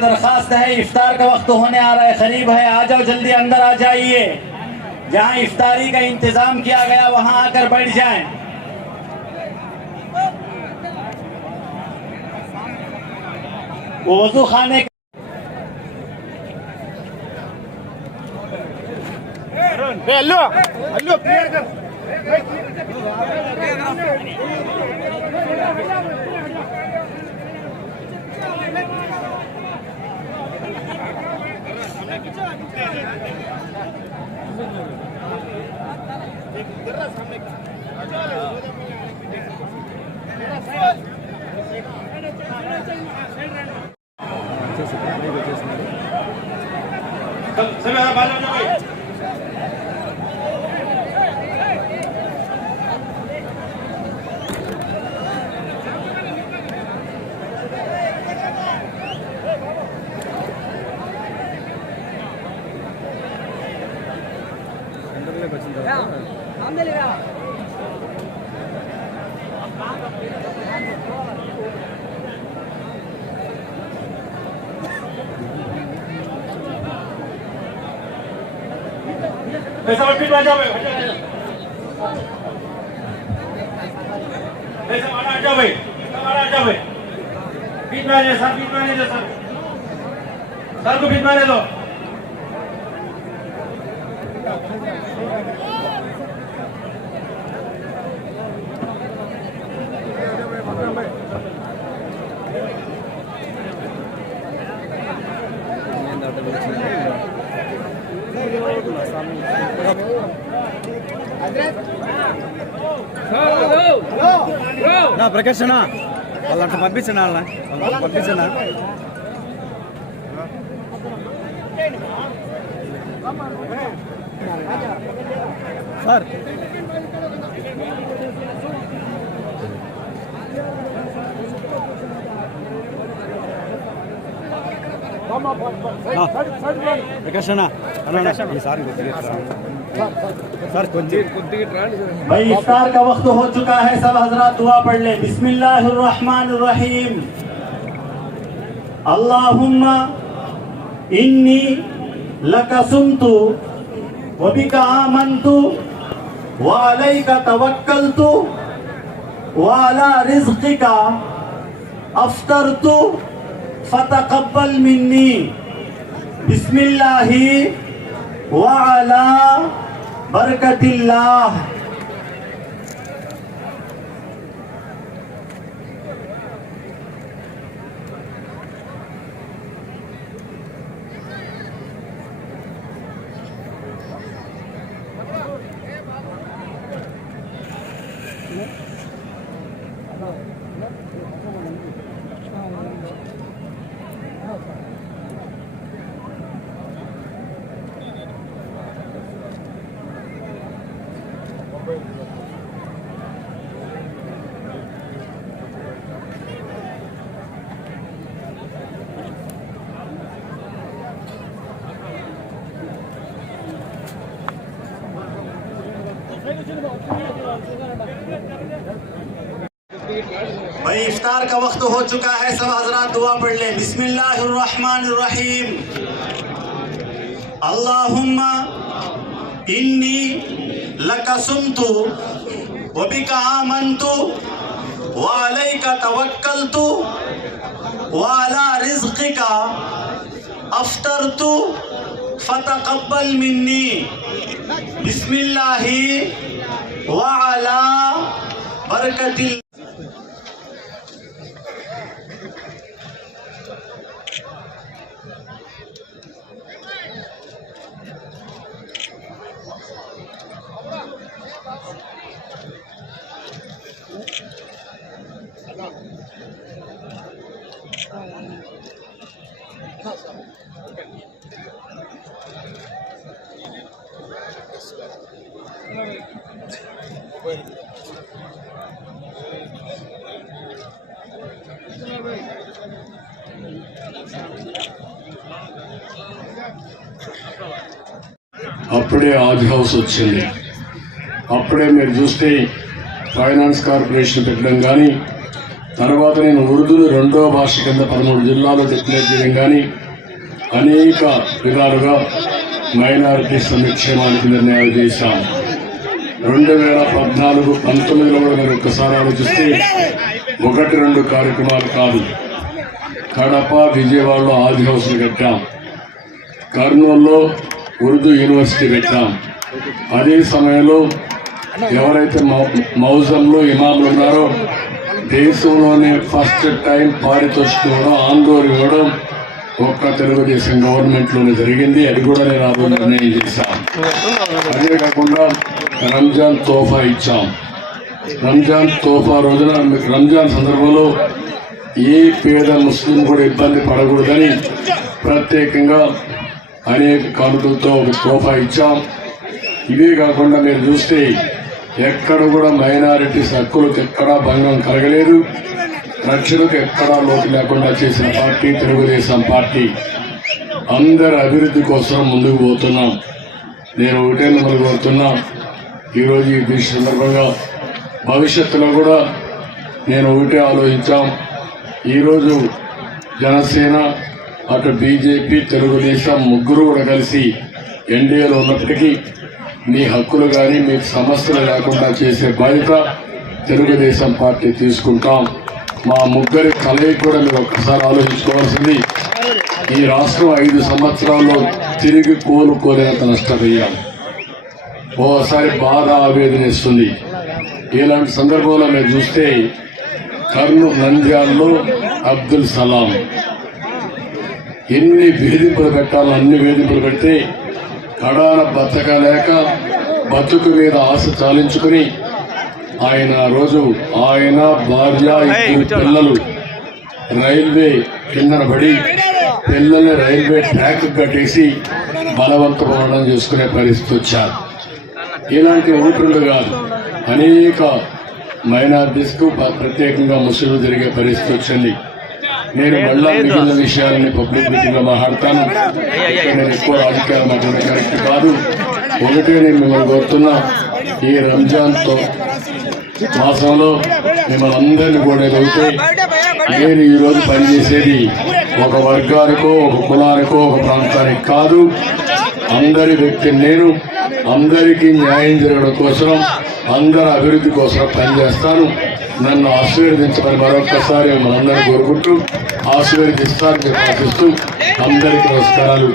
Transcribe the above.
दरखास्त है, इफ्तार का वक्त होने आ रहा है, करीब है, आ जाओ जल्दी अंदर आ जाइए। जहां इफ्तारी का इंतजाम किया गया वहां आकर बैठ जाएं। वो वजू खाने सर को भिजवाने दो। నా ప్రకాష్ అన్న వాళ్ళంట పంపించండి, వాళ్ళ పంపించండి సార్. ప్రకాష్ అన్న ఈసారి भाई इफ्तार का वक्त हो चुका है, सब हजरात दुआ पढ़ ले। बिस्मिल्लाहिर्रहमानिर्रहीम। अल्लाहुम्मा इन्नी लका सुमतु व बिका आमन्तु व अलैका तवक्कलतु व अला रिज़्क़िका अफ्तरतु फतक़ब्बल मिन्नी। बिस्मिल्लाहि व अला बरकतिल्लाह। भाई इफ्तार का वक्त हो चुका है, सब हजरात दुआ पढ़ ले। बिस्मिल्लाहिर्रहमानिर्रहीम। अल्लाहुम्मा इन्नी लका सुमतु व बिका आमन्तु व अलैका तवक्कलतु व अला रिज़्क़िका अफ्तरतु फतक़ब्बल मिन्नी। बिस्मिल्लाहि व अला बरकतिल्लाह। అప్పుడే ఆజ్ హౌస్ వచ్చింది. అప్పుడే మీరు చూస్తే ఫైనాన్స్ కార్పొరేషన్ పెట్టడం కానీ, తర్వాత నేను ఉర్దూను రెండో భాష కింద 13 జిల్లాల్లో డిక్లేర్ చేయడం కానీ అనేక విధాలుగా మైనారిటీ సంక్షేమానికి నిర్ణయాలు చేశాం. 2014-19లో కూడా మీరు ఒక్కసారి ఆలోచిస్తే 1-2 కార్యక్రమాలు కాదు. కడప, విజయవాడలో ఆది హౌస్లు కట్టాం. కర్నూలులో ఉర్దూ యూనివర్సిటీ పెట్టాం. అదే సమయంలో ఎవరైతే మౌజంలో ఇమాములు ఉన్నారో దేశంలోనే ఫస్ట్ టైం పారితోషికం ఇవ్వడం, ఆందోళన ఇవ్వడం ఒక్క తెలుగుదేశం గవర్నమెంట్ లోనే జరిగింది. అది కూడా నేను ఆ రోజు నిర్ణయం చేశాను. అదే కాకుండా రంజాన్ తోఫా ఇచ్చాం. రంజాన్ తోఫా రోజున రంజాన్ సందర్భంలో ఏ పేద ముస్లిం కూడా ఇబ్బంది పడకూడదని ప్రత్యేకంగా అనేక కానుకలతో ఒక తోఫా ఇచ్చాం. ఇవే కాకుండా మీరు చూస్తే ఎక్కడ కూడా మైనారిటీస్ హక్కులకు ఎక్కడా భంగం కలగలేదు, రక్షణకు ఎక్కడా లోటు లేకుండా చేసిన పార్టీ తెలుగుదేశం పార్టీ. అందరి అభివృద్ధి కోసం ముందుకు పోతున్నాం. నేను ఒకటే మిమ్మల్ని కోరుతున్నా, ఈరోజు ఈ దీక్ష సందర్భంగా భవిష్యత్తులో కూడా నేను ఒకటే ఆలోచించాం. ఈరోజు జనసేన, అటు బీజేపీ, తెలుగుదేశం ముగ్గురు కూడా కలిసి ఎన్డీఏలో ఉన్నప్పటికీ మీ హక్కులు కానీ మీకు సమస్యలు లేకుండా చేసే బాధ్యత తెలుగుదేశం పార్టీ తీసుకుంటాం. మా ముగ్గురి కలయిక కూడా మీరు ఒక్కసారి ఆలోచించుకోవాల్సింది. ఈ రాష్ట్రం 5 సంవత్సరాల్లో తిరిగి కోలుకోలేనంత నష్టపోయాం. ఓసారి బాధ ఆవేదన ఇస్తుంది. ఇలాంటి సందర్భంలో మీరు చూస్తే కర్నూలు నంద్యాలలో అబ్దుల్ సలాం ఎన్ని వేధింపులు పెట్టాలో అన్ని వేధింపులు పెడితే కడాన బతకలేక బతుకు మీద ఆశ చాలించుకుని ఆయన రోజు ఆయన భార్య 2 పిల్లలు రైల్వే కిందన పడి పిల్లల్ని రైల్వే ట్రాక్ కట్టేసి బలవంత మరణం చేసుకునే పరిస్థితి వచ్చారు. ఇలాంటి ఒకటి కాదు, అనేక మైనారిటీస్ కు ప్రత్యేకంగా ముస్లింలు జరిగే పరిస్థితి వచ్చింది. నేను మళ్ళా మిగిలిన విషయాలని పబ్లిక్ మీటింగ్ లో మాట్లాడతాను. నేను ఎక్కువ రాజకీయాలు మాట్లాడడం కరెక్ట్ కాదు. ఒకటే నేను మిమ్మల్ని కోరుతున్నా, ఈ రంజాన్ మాసంలో మిమ్మల్ని అందరినీ కూడా ఎదుగుతే నేను ఈ రోజు పనిచేసేది ఒక వర్గానికో, ఒక కులానికో, ఒక ప్రాంతానికి కాదు. అందరి వ్యక్తి నేను అందరికీ న్యాయం జరగడం కోసం, అందరి అభివృద్ధి కోసం పనిచేస్తాను. నన్ను ఆశీర్వదించమని మరొకసారి మనందరినీ కోరుకుంటూ ఆశీర్వదిస్తారని ప్రార్థిస్తూ అందరికీ నమస్కారాలు.